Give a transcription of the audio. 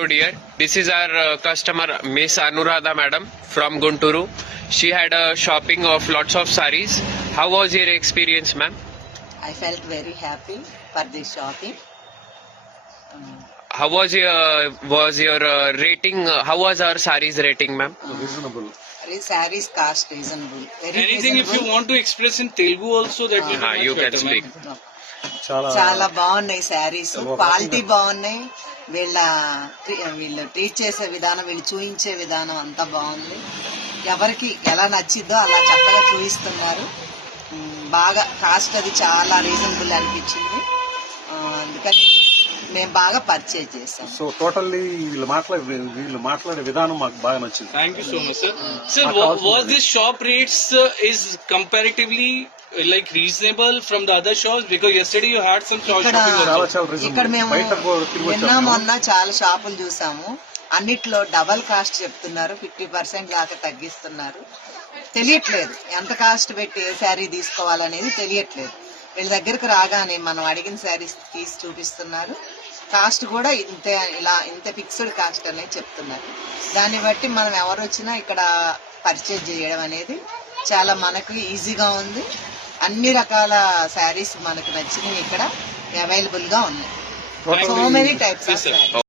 Hello dear, this is our customer Miss Anuradha madam from Gunturu. She had a shopping of lots of sarees. How was your experience, ma'am? I felt very happy for this shopping. How was your rating? How was our sarees rating, ma'am? Reasonable. Sarees cost reasonable. Very Anything if you want to express in Telugu also, that will be much You can better, speak. ma'am. చాలా బాగున్నాయి saris, quality బాగున్నాయి. వీళ్ళు treat చేసే విధానం, వీళ్ళు చూయించే విధానం అంతా బాగుంది. ఎవరికి ఎలా నచ్చిద్దో అలా చక్కగా చూయిస్తున్నారు. బాగా కాస్ట్ అది చాలా రీజనబుల్ అనిపించింది. అందుకని మేము బాగా పర్చేజ్ చేసాం. సో టోటల్లీ వీళ్ళు మాట్లాడే విధానం మాకు బాగా నచ్చింది. Thank you so much, sir. Sir, was this shop rates is comparatively like reasonable from the other shops? Because yesterday you had some shop shopping చాలా also. చాలా ఇక్కడ రీజనబుల్. మేము బయట తిరిగి నిన్న వచ్చాము. మొన్న చాలా షాపులు చూసాము. అన్నిట్లో డబల్ కాస్ట్ చెప్తున్నారు, 50% దాకా తగ్గిస్తున్నారు. తెలియట్లేదు ఎంత కాస్ట్ పెట్టి ఏ శారీ తీసుకోవాలనేది తెలియట్లేదు. వీళ్ళ దగ్గరకు రాగానే మనం అడిగిన శారీస్ తీసి చూపిస్తున్నారు. కాస్ట్ కూడా ఇంత ఫిక్స్డ్ కాస్ట్ అనేది చెప్తున్నారు. దాన్ని బట్టి మనం ఎవరు వచ్చినా ఇక్కడ పర్చేజ్ చేయడం అనేది చాలా మనకు ఈజీగా ఉంది. అన్ని రకాల శారీస్ మనకు నచ్చినవి ఇక్కడ అవైలబుల్ గా ఉన్నాయి. So many types of saris.